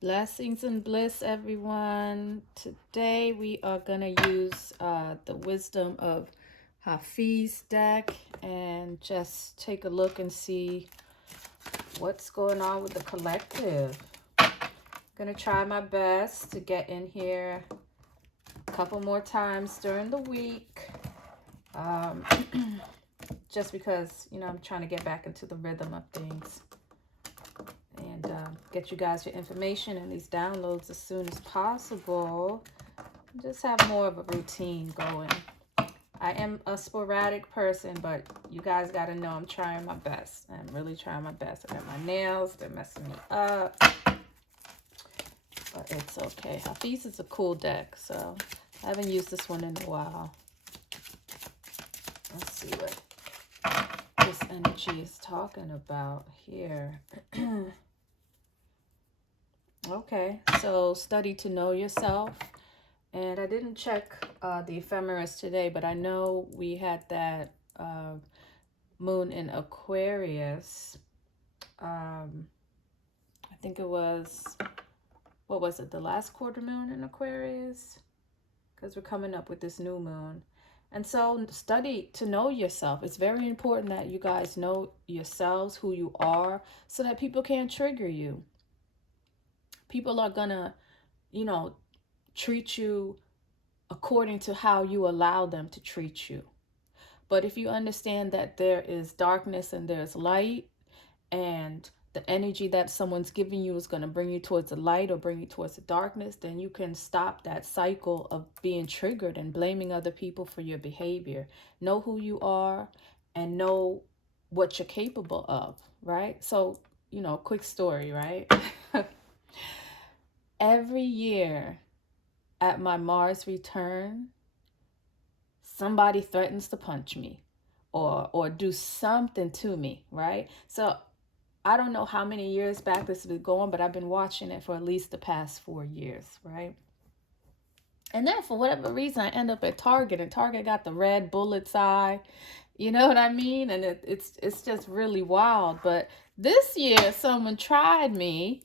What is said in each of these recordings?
Blessings and bliss, everyone. Today we are going to use the wisdom of Hafiz deck and just take a look and see what's going on with the collective. I'm going to try my best to get in here a couple more times during the week. Just because, I'm trying to get back into the rhythm of things. And get you guys your information and these downloads as soon as possible. Just have more of a routine going. I am a sporadic person, but you guys got to know I'm trying my best. I'm really trying my best. I got my nails. They're messing me up. But it's okay. Hafiz is a cool deck, so I haven't used this one in a while. Let's see what this energy is talking about here. Okay, so study to know yourself. And I didn't check the ephemeris today, but I know we had that moon in Aquarius. I think it was, what was it, the last quarter moon in Aquarius? Because we're coming up with this new moon. And so study to know yourself. It's very important that you guys know yourselves, who you are, so that people can't trigger you. People are gonna, treat you according to how you allow them to treat you. But if you understand that there is darkness and there's light, and the energy that someone's giving you is going to bring you towards the light or bring you towards the darkness, then you can stop that cycle of being triggered and blaming other people for your behavior. Know who you are and know what you're capable of, right? So, quick story, right? Every year at my Mars return, somebody threatens to punch me or do something to me, right? So I don't know how many years back this has been going, but I've been watching it for at least the past 4 years, right? And then for whatever reason, I end up at Target, and Target got the red bullet's eye. You know what I mean? And it's just really wild. But this year, someone tried me.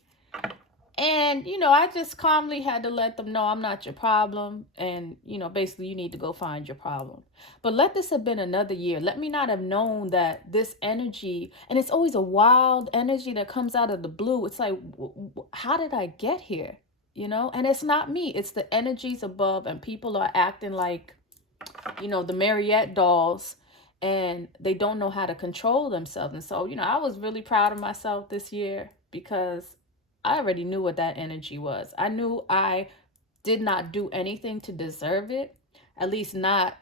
And, I just calmly had to let them know I'm not your problem. And, basically you need to go find your problem. But let this have been another year. Let me not have known that this energy, and it's always a wild energy that comes out of the blue. It's like, how did I get here? And it's not me. It's the energies above, and people are acting like, the Mariette dolls, and they don't know how to control themselves. And so, I was really proud of myself this year because I already knew what that energy was. I knew I did not do anything to deserve it, at least not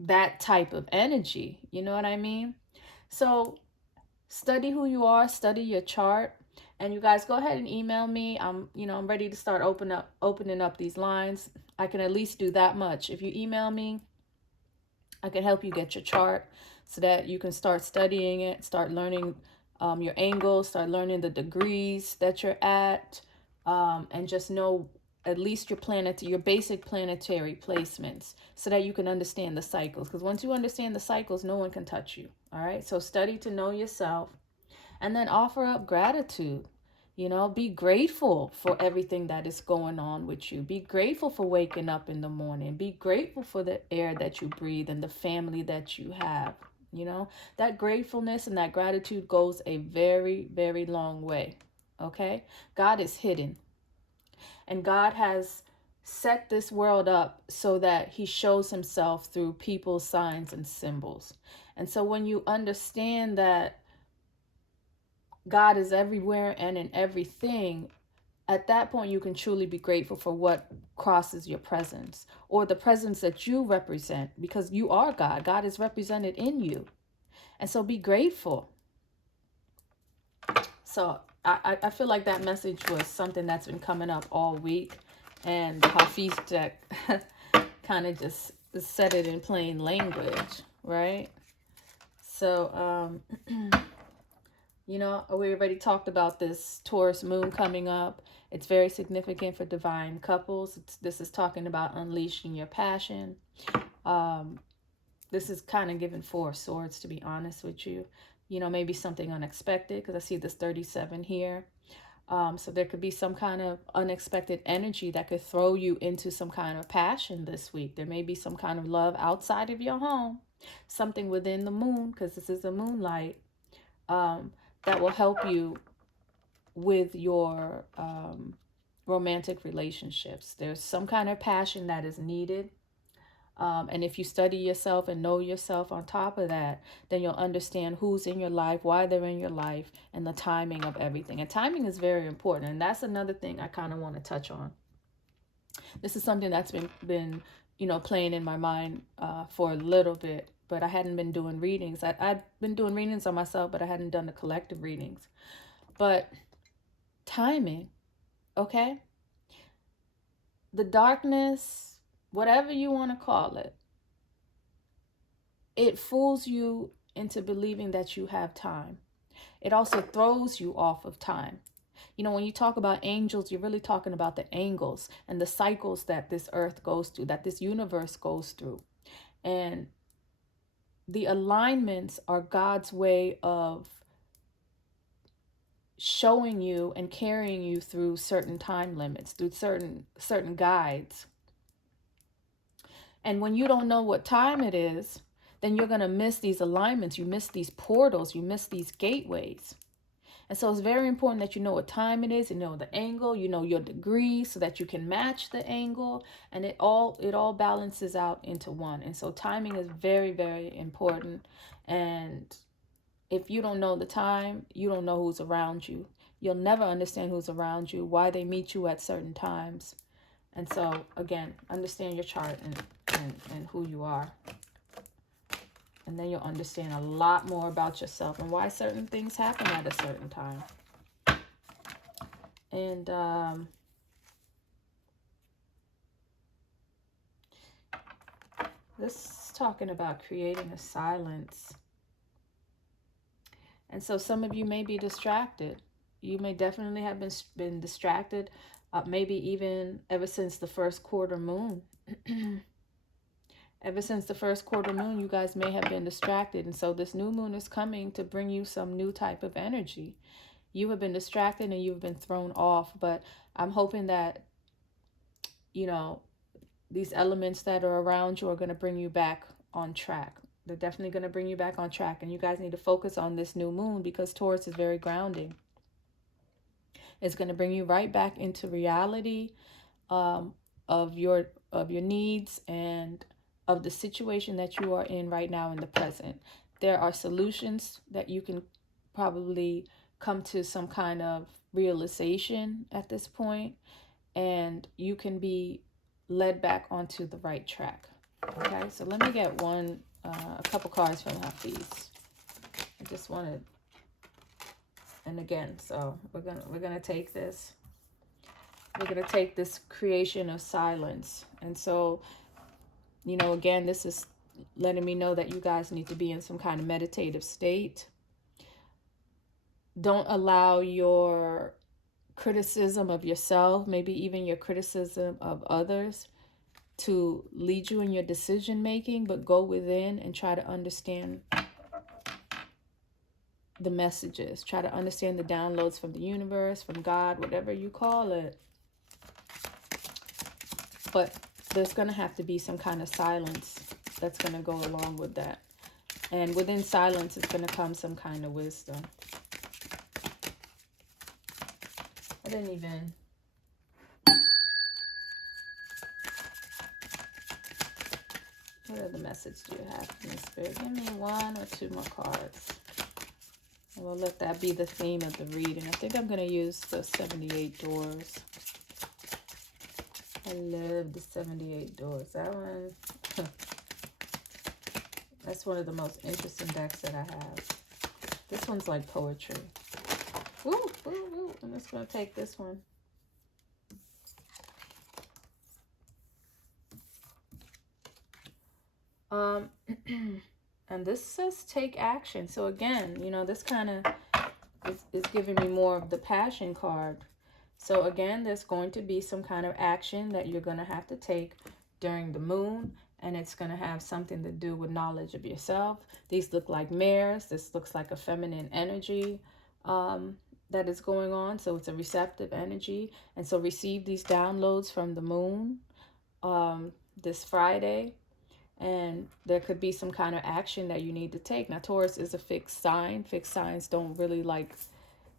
that type of energy. You know what I mean? So study who you are, study your chart, and you guys go ahead and email me. I'm ready to start opening up these lines. I can at least do that much. If you email me, I can help you get your chart so that you can start studying it, start learning your angles, start learning the degrees that you're at, and just know at least your basic planetary placements so that you can understand the cycles. Because once you understand the cycles, no one can touch you. All right. So study to know yourself, and then offer up gratitude. Be grateful for everything that is going on with you. Be grateful for waking up in the morning. Be grateful for the air that you breathe and the family that you have. That gratefulness and that gratitude goes a very, very long way. Okay? God is hidden. And God has set this world up so that he shows himself through people, signs, and symbols. And so when you understand that God is everywhere and in everything, at that point you can truly be grateful for what crosses your presence or the presence that you represent, because you are God. God is represented in you. And so be grateful. So I feel like that message was something that's been coming up all week. And the Hafiz deck kind of just said it in plain language, right? So, we already talked about this Taurus moon coming up. It's very significant for divine couples. This is talking about unleashing your passion. This is kind of giving 4 of Swords, to be honest with you. Maybe something unexpected, because I see this 37 here. So there could be some kind of unexpected energy that could throw you into some kind of passion this week. There may be some kind of love outside of your home, something within the moon, because this is a moonlight, that will help you with your romantic relationships. There's some kind of passion that is needed. And if you study yourself and know yourself on top of that, then you'll understand who's in your life, why they're in your life, and the timing of everything. And timing is very important. And that's another thing I kind of want to touch on. This is something that's been playing in my mind for a little bit, but I hadn't been doing readings. I'd been doing readings on myself, but I hadn't done the collective readings. But timing, okay? The darkness, whatever you want to call it, it fools you into believing that you have time. It also throws you off of time. When you talk about angels, you're really talking about the angles and the cycles that this earth goes through, that this universe goes through. And the alignments are God's way of showing you and carrying you through certain time limits, through certain guides. And when you don't know what time it is, then you're going to miss these alignments. You miss these portals. You miss these gateways. And so it's very important that you know what time it is, you know the angle, you know your degree, so that you can match the angle, and it all balances out into one. And so timing is very, very important. And if you don't know the time, you don't know who's around you. You'll never understand who's around you, why they meet you at certain times. And so again, understand your chart and who you are. And then you'll understand a lot more about yourself and why certain things happen at a certain time. And this is talking about creating a silence. And so some of you may be distracted. You may definitely have been distracted, maybe even ever since the first quarter moon. Ever since the first quarter moon, you guys may have been distracted. And so this new moon is coming to bring you some new type of energy. You have been distracted and you've been thrown off. But I'm hoping that, these elements that are around you are going to bring you back on track. They're definitely going to bring you back on track. And you guys need to focus on this new moon, because Taurus is very grounding. It's going to bring you right back into reality of your needs and of the situation that you are in right now in the present. There are solutions that you can probably come to some kind of realization at this point, and you can be led back onto the right track. Okay, so let me get a couple cards from Hafiz. I just wanted, and again, so we're gonna take this. We're gonna take this creation of silence, and so. Again, this is letting me know that you guys need to be in some kind of meditative state. Don't allow your criticism of yourself, maybe even your criticism of others, to lead you in your decision making, but go within and try to understand the messages. Try to understand the downloads from the universe, from God, whatever you call it. But there's going to have to be some kind of silence that's going to go along with that. And within silence, it's going to come some kind of wisdom. I didn't even... What other message do you have from the Spirit? Give me one or two more cards. And we'll let that be the theme of the reading. I think I'm going to use the 78 doors. I love the 78 doors. That one, that's one of the most interesting decks that I have. This one's like poetry. Ooh, ooh, ooh. I'm just going to take this one. And this says take action. So again, this kind of is giving me more of the passion card. So again, there's going to be some kind of action that you're going to have to take during the moon, and it's going to have something to do with knowledge of yourself. These look like mirrors. This looks like a feminine energy. that is going on. So it's a receptive energy. And so receive these downloads from the moon this Friday. And there could be some kind of action that you need to take. Now, Taurus is a fixed sign. Fixed signs don't really like,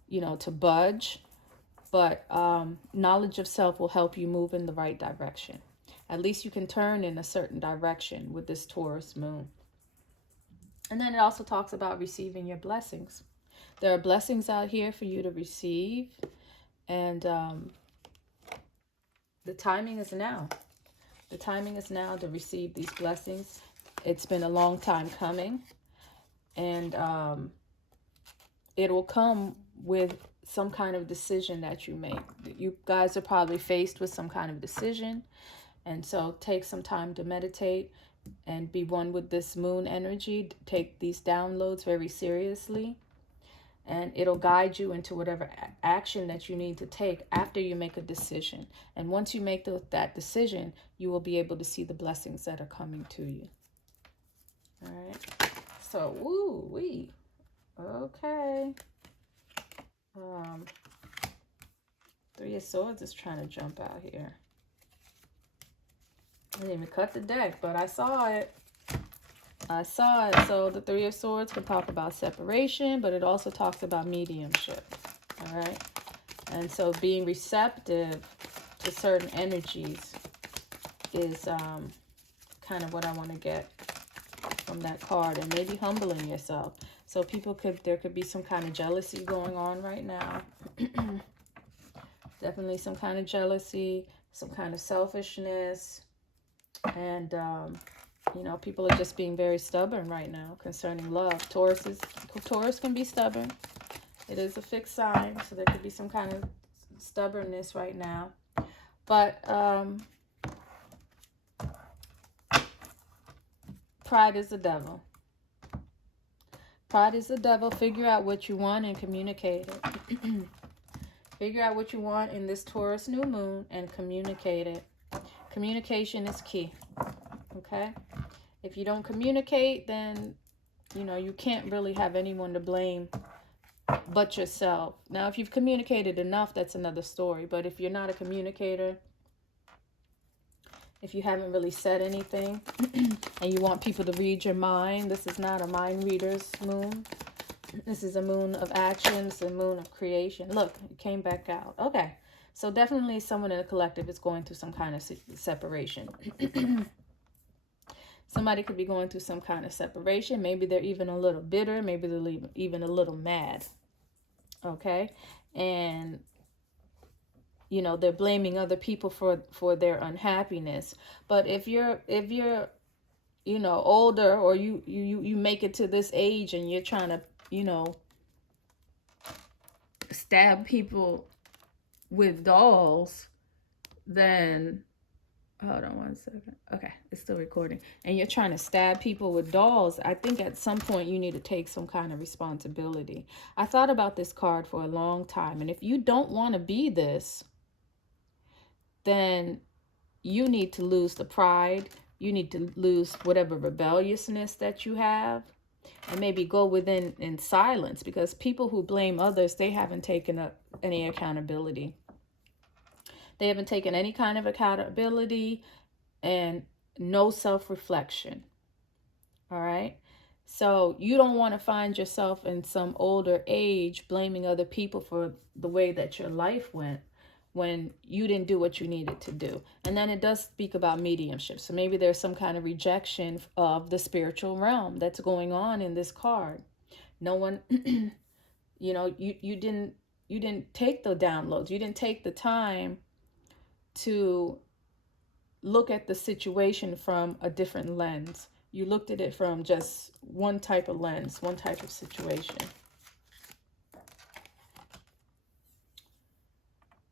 to budge. But knowledge of self will help you move in the right direction. At least you can turn in a certain direction with this Taurus moon. And then it also talks about receiving your blessings. There are blessings out here for you to receive. And the timing is now. The timing is now to receive these blessings. It's been a long time coming. And it will come with some kind of decision that you make. You guys are probably faced with some kind of decision. And so take some time to meditate and be one with this moon energy. Take these downloads very seriously. And it'll guide you into whatever action that you need to take after you make a decision. And once you make that decision, you will be able to see the blessings that are coming to you. All right. So, woo-wee. Okay. Three of Swords is trying to jump out here. I didn't even cut the deck, but I saw it. So the Three of Swords can talk about separation, but it also talks about mediumship. All right. And so being receptive to certain energies is kind of what I want to get from that card, and maybe humbling yourself. So there could be some kind of jealousy going on right now. Definitely some kind of jealousy, some kind of selfishness. And, people are just being very stubborn right now concerning love. Taurus can be stubborn. It is a fixed sign, so there could be some kind of stubbornness right now. But pride is the devil. Pride is the devil. Figure out what you want and communicate it. Figure out what you want in this Taurus new moon and communicate it. Communication is key. Okay? If you don't communicate, then, you can't really have anyone to blame but yourself. Now, if you've communicated enough, that's another story. But if you're not a communicator, if you haven't really said anything and you want people to read your mind, this is not a mind reader's moon. This is a moon of action. It's a moon of creation. Look, it came back out. Okay. So definitely someone in the collective is going through some kind of separation. Somebody could be going through some kind of separation. Maybe they're even a little bitter. Maybe they're even a little mad. Okay. And they're blaming other people for their unhappiness. But if you're older, or you make it to this age and you're trying to stab people with dolls, then hold on one second. Okay, it's still recording. And you're trying to stab people with dolls, I think at some point you need to take some kind of responsibility. I thought about this card for a long time, and if you don't want to be this, then you need to lose the pride. You need to lose whatever rebelliousness that you have, and maybe go within in silence, because people who blame others, they haven't taken up any accountability. They haven't taken any kind of accountability and no self-reflection. All right. So you don't want to find yourself in some older age blaming other people for the way that your life went when you didn't do what you needed to do. And then it does speak about mediumship. So maybe there's some kind of rejection of the spiritual realm that's going on in this card. No one, you didn't take the downloads. You didn't take the time to look at the situation from a different lens. You looked at it from just one type of lens, one type of situation.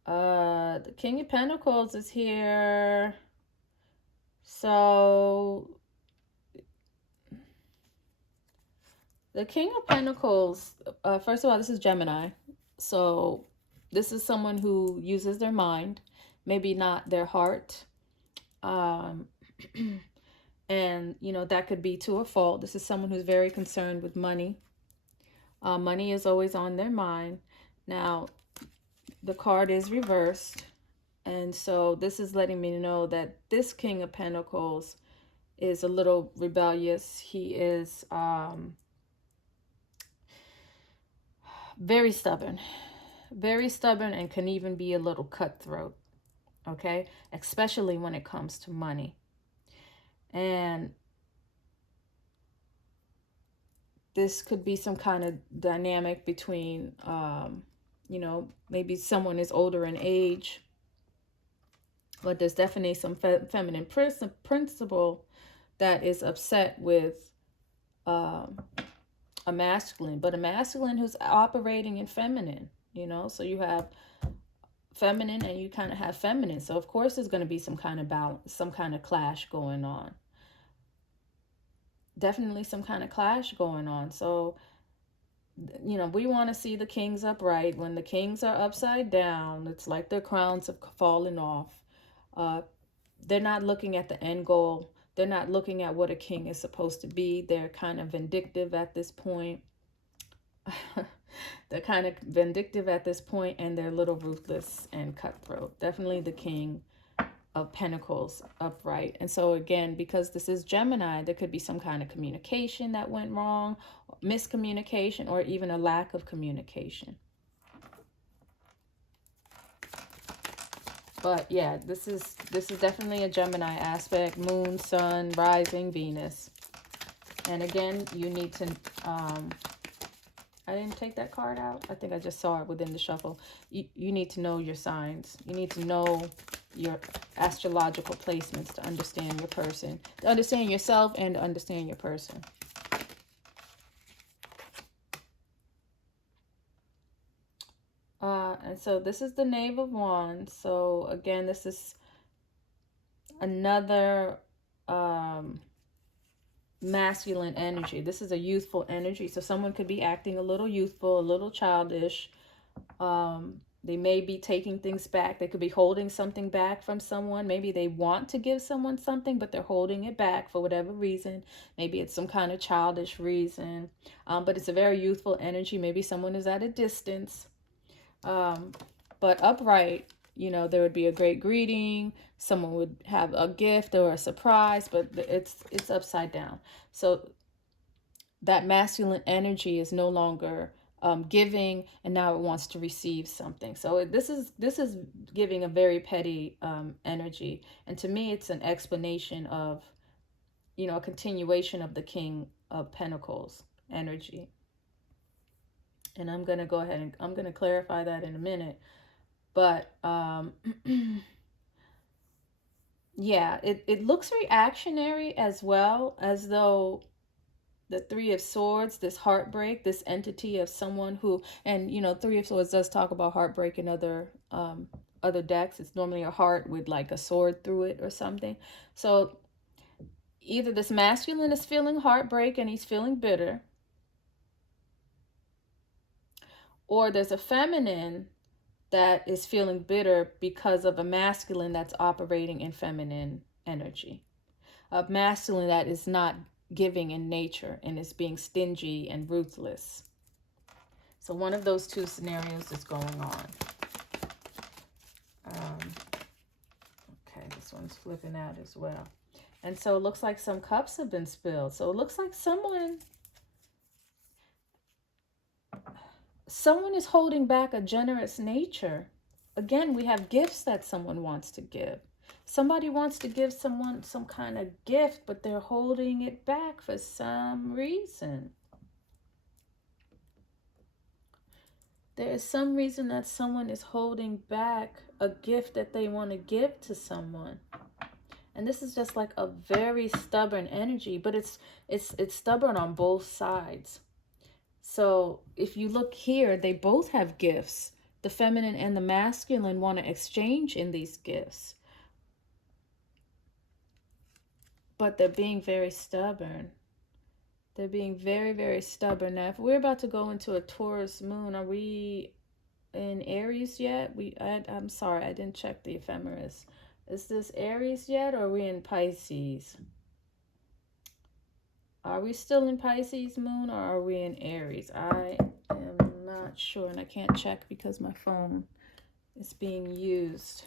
The King of Pentacles is here. So the King of Pentacles, first of all, this is Gemini. So this is someone who uses their mind, maybe not their heart. And, that could be to a fault. This is someone who's very concerned with money. Money is always on their mind. Now, the card is reversed. And so this is letting me know that this King of Pentacles is a little rebellious. He is very stubborn. Very stubborn and can even be a little cutthroat. Okay? Especially when it comes to money. And this could be some kind of dynamic between, you know, maybe someone is older in age. But there's definitely some feminine principle that is upset with a masculine. But a masculine who's operating in feminine, you know. So you have feminine and you kind of have feminine. So, of course, there's going to be some kind of balance, some kind of clash going on. Definitely some kind of clash going on. So, you know, we want to see the kings upright. When the kings are upside down, it's like their crowns have fallen off. They're not looking at the end goal. They're not looking at what a king is supposed to be. They're kind of vindictive at this point. They're kind of vindictive at this point, and they're a little ruthless and cutthroat. Definitely the King of Pentacles upright. And so again, because this is Gemini, there could be some kind of communication that went wrong, miscommunication, or even a lack of communication. But yeah, this is definitely a Gemini aspect. Moon, Sun, Rising, Venus. And again, you need to I didn't take that card out. I think I just saw it within the shuffle. You need to know your signs. You need to know your astrological placements to understand your person, to understand yourself and to understand your person. And so this is the Knave of Wands. So again, this is another masculine energy. This is a youthful energy. So someone could be acting a little youthful, a little childish. They may be taking things back. They could be holding something back from someone. Maybe they want to give someone something, but they're holding it back for whatever reason. Maybe it's some kind of childish reason. But it's a very youthful energy. Maybe someone is at a distance. But upright, you know, there would be a great greeting. Someone would have a gift or a surprise, but it's upside down. So that masculine energy is no longer giving, and now it wants to receive something. So this is giving a very petty energy, and to me, it's an explanation of, you know, a continuation of the King of Pentacles energy. And I'm gonna go ahead and I'm gonna clarify that in a minute, but yeah, it looks reactionary as well, as though the Three of Swords, this heartbreak, this entity of someone who, and you know, Three of Swords does talk about heartbreak in other decks. It's normally a heart with like a sword through it or something. So either this masculine is feeling heartbreak and he's feeling bitter, or there's a feminine that is feeling bitter because of a masculine that's operating in feminine energy. A masculine that is not giving in nature and is being stingy and ruthless. So one of those two scenarios is going on. Okay, this one's flipping out as well. And so it looks like some cups have been spilled. So it looks like someone is holding back a generous nature. Again, we have gifts that someone wants to give. Somebody wants to give someone some kind of gift, but they're holding it back for some reason. There is some reason that someone is holding back a gift that they want to give to someone. And this is just like a very stubborn energy, but it's stubborn on both sides. So if you look here, they both have gifts. The feminine and the masculine want to exchange in these gifts. But they're being very stubborn. They're being very, very stubborn. Now, if we're about to go into a Taurus moon, are we in Aries yet? I'm sorry, I didn't check the ephemeris. Is this Aries yet, or are we in Pisces? Are we still in Pisces moon, or are we in Aries? I am not not sure, and I can't check because my phone is being used.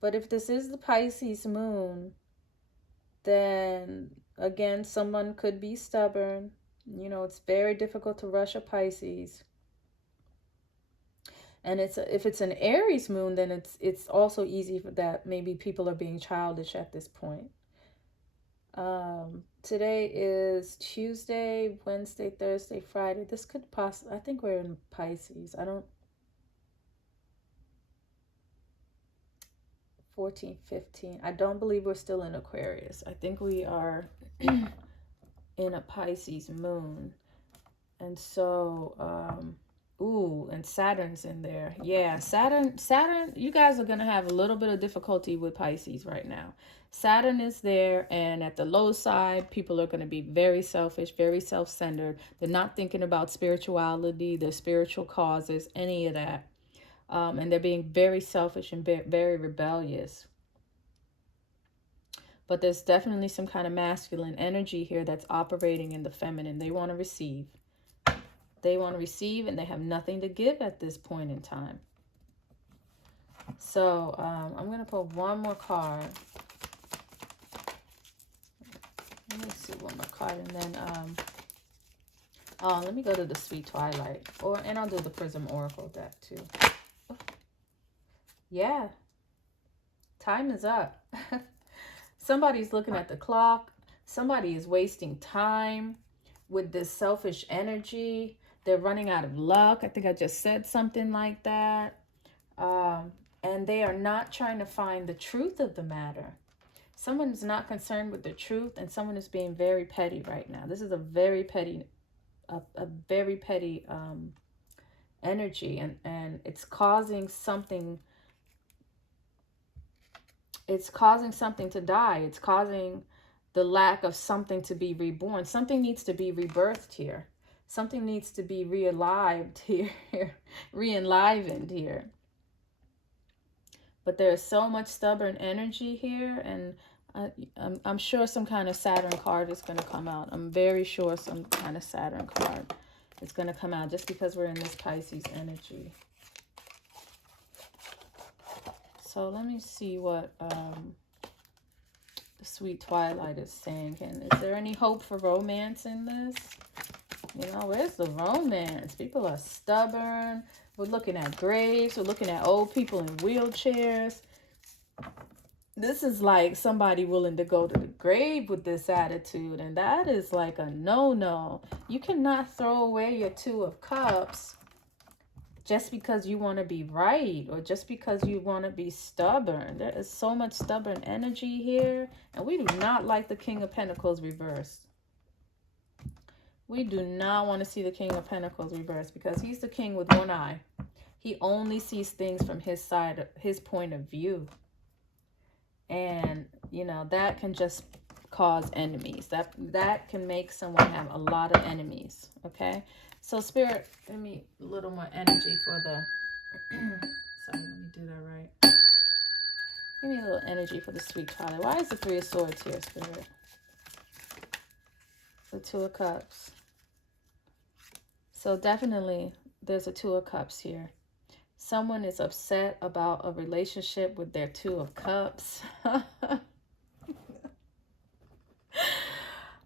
But if this is the Pisces moon, then again, someone could be stubborn. It's very difficult to rush a Pisces. And if it's an Aries moon, then it's also easy for that maybe people are being childish at this point. Today is Tuesday, Wednesday, Thursday, Friday. This could possibly, I think we're in Pisces. 14, 15. I don't believe we're still in Aquarius. I think we are in a Pisces moon. And so, and Saturn's in there. Yeah, Saturn, you guys are going to have a little bit of difficulty with Pisces right now. Saturn is there, and at the low side, people are going to be very selfish, very self-centered. They're not thinking about spirituality, their spiritual causes, any of that. And they're being very selfish and very rebellious. But there's definitely some kind of masculine energy here that's operating in the feminine. They want to receive. They want to receive, and they have nothing to give at this point in time. So I'm going to put one more card. Let me see one more card, and then let me go to the Sweet Twilight, and I'll do the Prism Oracle deck too. Oh. Yeah, time is up. Somebody's looking at the clock. Somebody is wasting time with this selfish energy. They're running out of luck. I think I just said something like that. And they are not trying to find the truth of the matter. Someone is not concerned with the truth, and someone is being very petty right now. This is a very petty, energy, and it's causing something. It's causing something to die. It's causing the lack of something to be reborn. Something needs to be rebirthed here. Something needs to be re-enlivened here. But there's so much stubborn energy here, and I'm sure some kind of Saturn card is going to come out. I'm very sure some kind of Saturn card is going to come out just because we're in this Pisces energy. So let me see what the Sweet Twilight is saying. Is there any hope for romance in this? Where's the romance? People are stubborn. We're looking at graves. We're looking at old people in wheelchairs. This is like somebody willing to go to the grave with this attitude. And that is like a no-no. You cannot throw away your Two of Cups just because you want to be right, or just because you want to be stubborn. There is so much stubborn energy here. And we do not like the King of Pentacles reversed. We do not want to see the King of Pentacles reversed, because he's the king with one eye. He only sees things from his side, his point of view. And, that can just cause enemies. That can make someone have a lot of enemies, okay? So, Spirit, give me a little more energy for the... Sorry, let me do that right. Give me a little energy for the Sweet Twilight. Why is the Three of Swords here, Spirit? The Two of Cups. So definitely there's a Two of Cups here. Someone is upset about a relationship with their Two of Cups.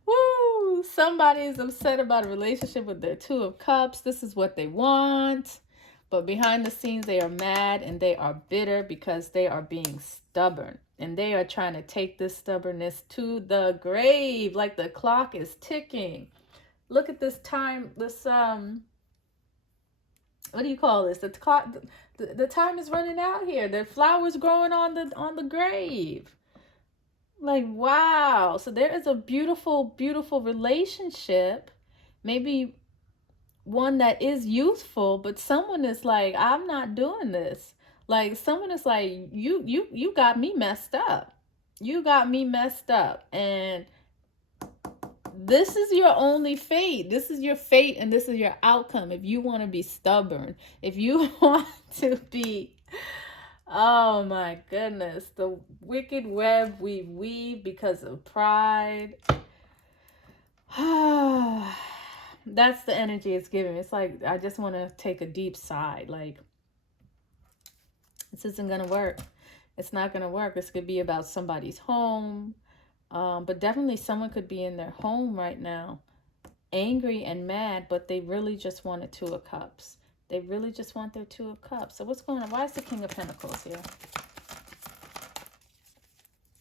Woo! Somebody is upset about a relationship with their Two of Cups. This is what they want. But behind the scenes, they are mad and they are bitter because they are being stubborn. And they are trying to take this stubbornness to the grave, like the clock is ticking. Look at this time, this, what do you call this? The clock, the time is running out here. The flowers growing on the grave. Like, wow. So there is a beautiful, beautiful relationship. Maybe one that is youthful, but someone is like, I'm not doing this. Like, someone is like, you got me messed up. You got me messed up. And this is your only fate. This is your fate, and this is your outcome. If you want to be stubborn, if you want to be, oh my goodness, the wicked web we weave because of pride. That's the energy it's giving. It's like I just want to take a deep sigh. Like, this isn't gonna work. It's not gonna work. This could be about somebody's home, but definitely someone could be in their home right now, angry and mad, but they really just want a Two of Cups. They really just want their Two of Cups. So what's going on? Why is the King of Pentacles here?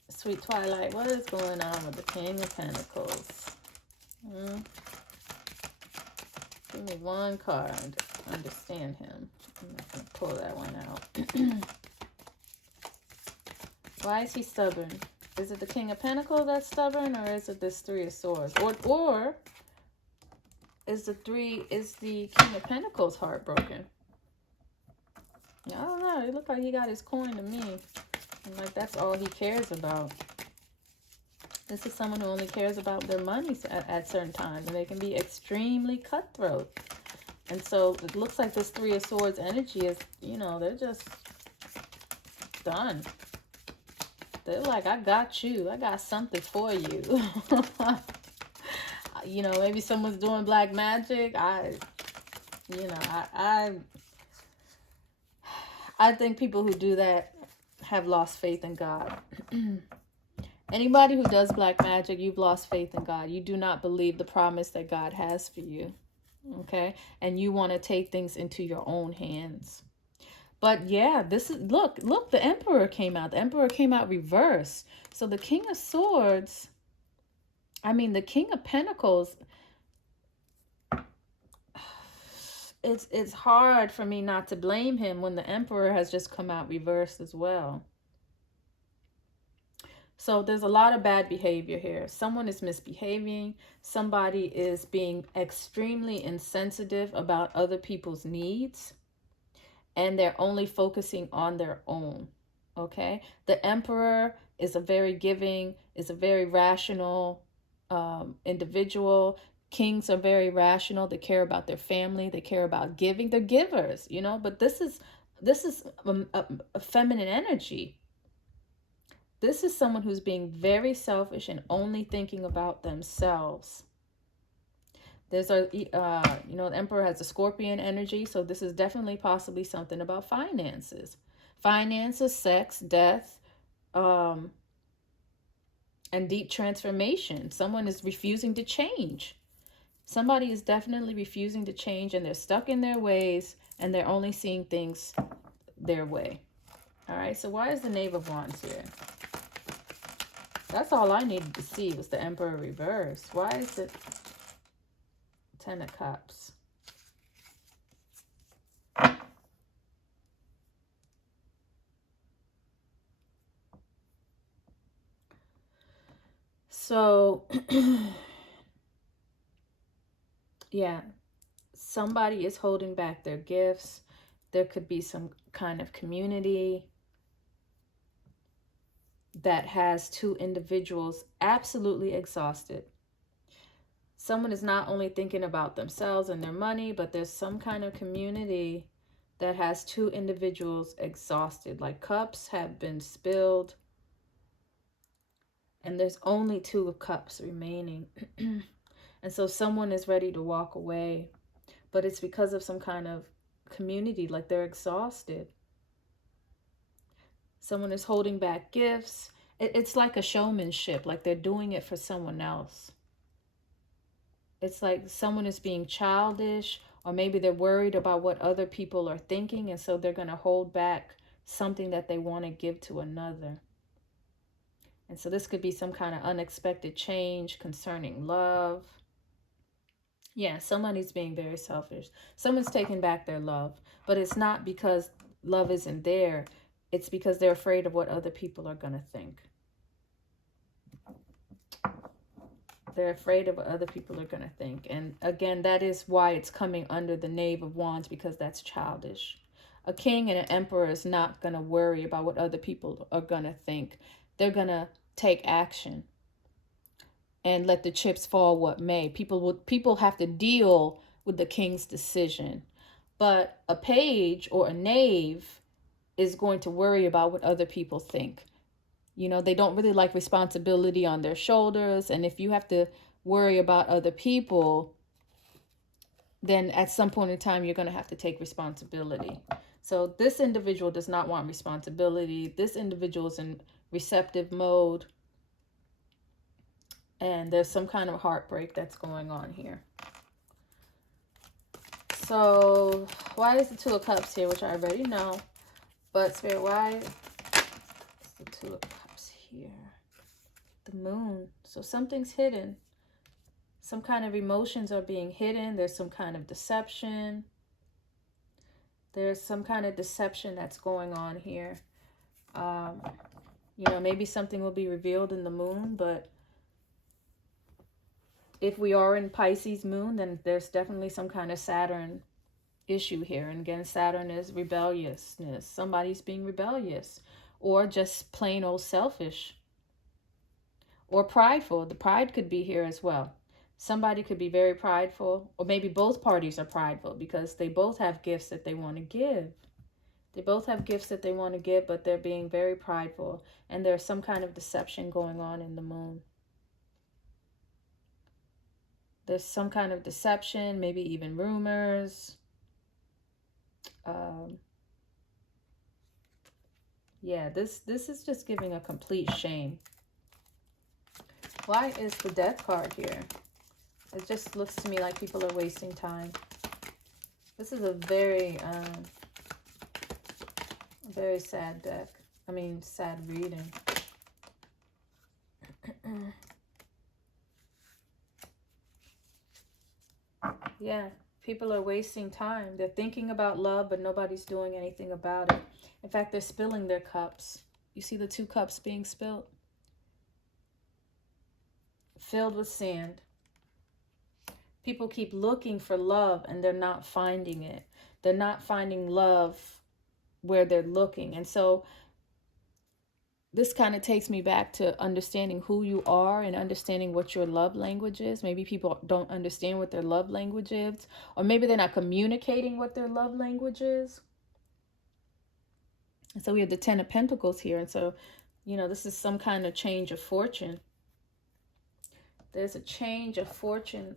Sweet Twilight, what is going on with the King of Pentacles? Give me one card. Understand him. I'm not going to pull that one out. Why is he stubborn? Is it the King of Pentacles that's stubborn, or is it this Three of Swords? Or is the King of Pentacles heartbroken? I don't know. It looked like he got his coin to me. And like that's all he cares about. This is someone who only cares about their money at certain times, and they can be extremely cutthroat. And so it looks like this Three of Swords energy is, you know, they're just done. They're like, I got you. I got something for you. You know, maybe someone's doing black magic. I think people who do that have lost faith in God. Anybody who does black magic, you've lost faith in God. You do not believe the promise that God has for you. Okay? And you want to take things into your own hands. But yeah, this is, look, the Emperor came out. The Emperor came out reverse. So the King of Swords, the King of Pentacles, it's hard for me not to blame him when the Emperor has just come out reversed as well. So there's a lot of bad behavior here. Someone is misbehaving. Somebody is being extremely insensitive about other people's needs. And they're only focusing on their own. Okay? The Emperor is a very giving, is a very rational individual. Kings are very rational. They care about their family. They care about giving. They're givers, you know. But this is a feminine energy. This is someone who's being very selfish and only thinking about themselves. There's the Emperor has a Scorpion energy, so this is definitely possibly something about finances. Finances, sex, death, and deep transformation. Someone is refusing to change. Somebody is definitely refusing to change, and they're stuck in their ways, and they're only seeing things their way. All right, so why is the Knave of Wands here? That's all I needed to see was the Emperor reverse. Why is it Ten of Cups? So, yeah, somebody is holding back their gifts. There could be some kind of community that has two individuals absolutely exhausted. Someone is not only thinking about themselves and their money, but there's some kind of community that has two individuals exhausted. Like cups have been spilled, and there's only Two of Cups remaining. And so someone is ready to walk away, but it's because of some kind of community, like they're exhausted. Someone is holding back gifts. It's like a showmanship, like they're doing it for someone else. It's like someone is being childish, or maybe they're worried about what other people are thinking, and so they're going to hold back something that they want to give to another. And so this could be some kind of unexpected change concerning love. Yeah, somebody's being very selfish. Someone's taking back their love, but it's not because love isn't there. It's because they're afraid of what other people are going to think. They're afraid of what other people are going to think. And again, that is why it's coming under the Knave of Wands, because that's childish. A king and an emperor is not going to worry about what other people are going to think. They're going to take action and let the chips fall what may. People have to deal with the king's decision. But a page or a knave is going to worry about what other people think. You know, they don't really like responsibility on their shoulders. And if you have to worry about other people, then at some point in time, you're going to have to take responsibility. So this individual does not want responsibility. This individual is in receptive mode. And there's some kind of heartbreak that's going on here. So why is the Two of Cups here, which I already know. But Spirit, why is the Two of Cups here? The Moon. So something's hidden. Some kind of emotions are being hidden. There's some kind of deception. There's some kind of deception that's going on here. You know, maybe something will be revealed in the Moon, but if we are in Pisces Moon, then there's definitely some kind of Saturn issue here. And again, Saturn is rebelliousness. Somebody's being rebellious, or just plain old selfish, or prideful. The pride could be here as well. Somebody could be very prideful, or maybe both parties are prideful because they both have gifts that they want to give. They both have gifts that they want to give, but they're being very prideful, and there's some kind of deception going on in the Moon. There's some kind of deception, maybe even rumors. Yeah, this is just giving a complete shame. Why is the Death card here? It just looks to me like people are wasting time. This is a very sad deck. I mean, sad reading. Yeah, people are wasting time. They're thinking about love, but nobody's doing anything about it. In fact, they're spilling their cups. You see the 2 cups being spilled? Filled with sand. People keep looking for love, and they're not finding it. They're not finding love where they're looking. And so this kind of takes me back to understanding who you are and understanding what your love language is. Maybe people don't understand what their love language is, or maybe they're not communicating what their love language is. And so we have the 10 of Pentacles here. And so, you know, this is some kind of change of fortune. There's a change of fortune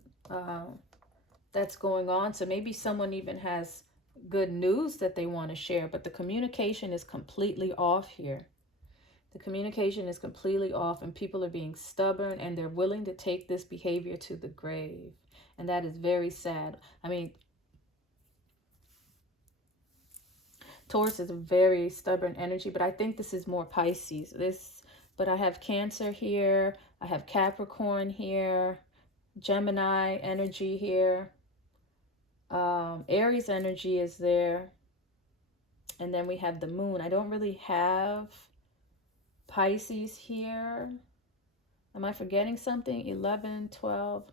that's going on. So maybe someone even has good news that they want to share, but the communication is completely off here. The communication is completely off, and people are being stubborn, and they're willing to take this behavior to the grave. And that is very sad. I mean, Taurus is a very stubborn energy, but I think this is more Pisces. But I have Cancer here. I have Capricorn here. Gemini energy here. Aries energy is there. And then we have the Moon. I don't really have Pisces here. Am I forgetting something? 11, 12,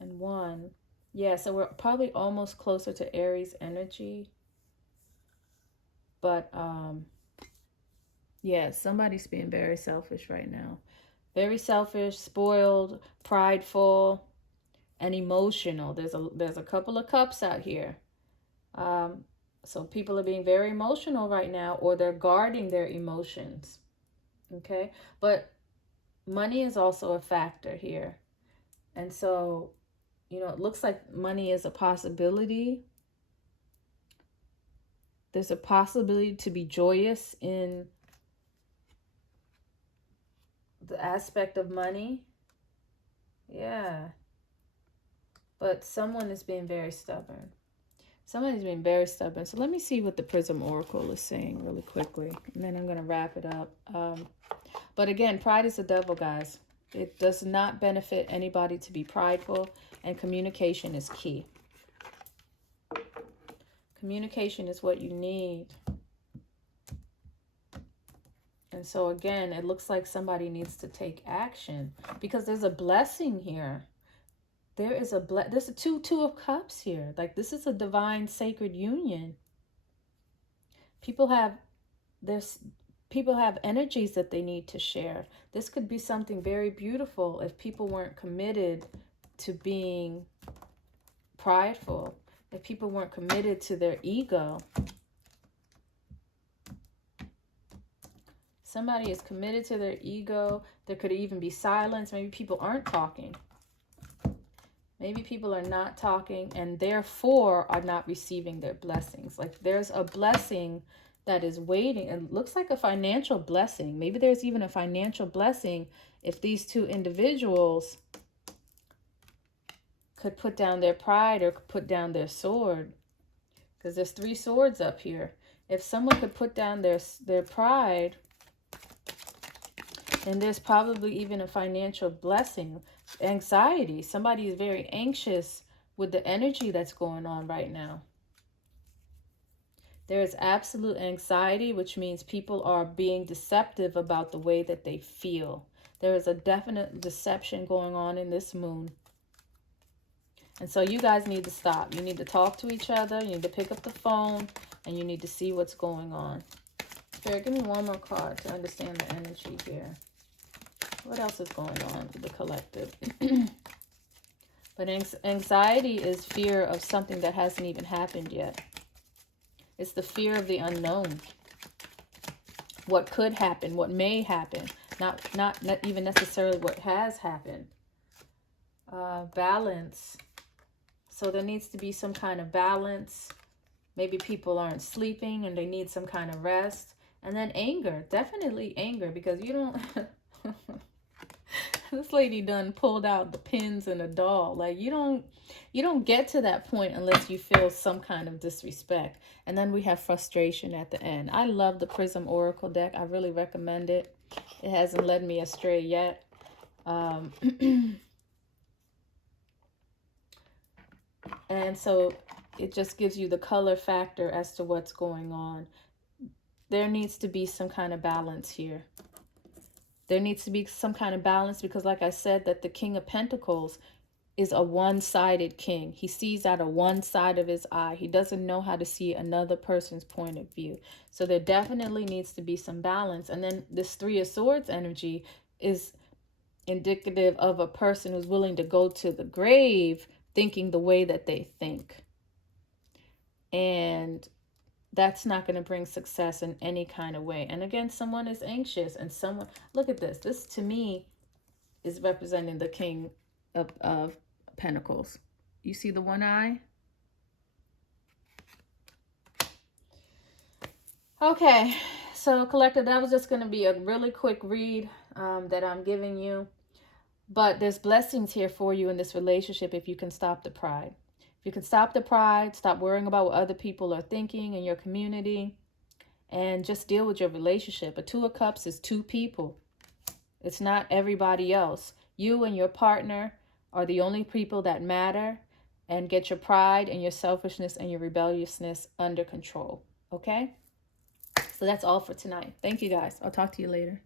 and 1. Yeah, so we're probably almost closer to Aries energy. But, yeah, somebody's being very selfish right now. Very selfish, spoiled, prideful, and emotional. There's a couple of cups out here. So people are being very emotional right now, or they're guarding their emotions. Okay, but money is also a factor here. And so, you know, it looks like money is a possibility. There's a possibility to be joyous in the aspect of money. Yeah. But someone is being very stubborn. Somebody's being very stubborn. So let me see what the Prism Oracle is saying really quickly. And then I'm going to wrap it up. But again, pride is the devil, guys. It does not benefit anybody to be prideful. And communication is key. Communication is what you need. And so again, it looks like somebody needs to take action, because there's a blessing here. There's a two of cups here. Like, this is a divine sacred union. People have energies that they need to share. This could be something very beautiful if people weren't committed to being prideful, if people weren't committed to their ego. Somebody is committed to their ego. There could even be silence. Maybe people aren't talking. Maybe people are not talking and therefore are not receiving their blessings. Like there's a blessing that is waiting. It looks like a financial blessing. Maybe there's even a financial blessing if these two individuals could put down their pride or could put down their sword. Because there's 3 swords up here. If someone could put down their pride, then there's probably even a financial blessing. Anxiety. Somebody is very anxious with the energy that's going on right now. There is absolute anxiety, which means people are being deceptive about the way that they feel. There is a definite deception going on in this moon. And so you guys need to stop. You need to talk to each other. You need to pick up the phone. And you need to see what's going on. Spirit, give me one more card to understand the energy here. What else is going on with the collective? But anxiety is fear of something that hasn't even happened yet. It's the fear of the unknown. What could happen, what may happen. Not even necessarily what has happened. Balance. So there needs to be some kind of balance. Maybe people aren't sleeping and they need some kind of rest. And then anger. Definitely anger, because you don't... This lady done pulled out the pins and a doll. Like you don't get to that point unless you feel some kind of disrespect. And then we have frustration at the end. I love the Prism Oracle deck. I really recommend it. It hasn't led me astray yet. And so it just gives you the color factor as to what's going on. There needs to be some kind of balance here. There needs to be some kind of balance because, like I said, that the King of Pentacles is a one-sided king. He sees out of one side of his eye. He doesn't know how to see another person's point of view. So there definitely needs to be some balance. And then this 3 of Swords energy is indicative of a person who's willing to go to the grave thinking the way that they think. And that's not going to bring success in any kind of way. And again, someone is anxious and someone... Look at this. This, to me, is representing the King of Pentacles. You see the one eye? Okay. So, collective, that was just going to be a really quick read that I'm giving you. But there's blessings here for you in this relationship if you can stop the pride. If you can stop the pride, stop worrying about what other people are thinking in your community, and just deal with your relationship. A 2 of Cups is 2 people. It's not everybody else. You and your partner are the only people that matter, and get your pride and your selfishness and your rebelliousness under control. Okay? So that's all for tonight. Thank you guys. I'll talk to you later.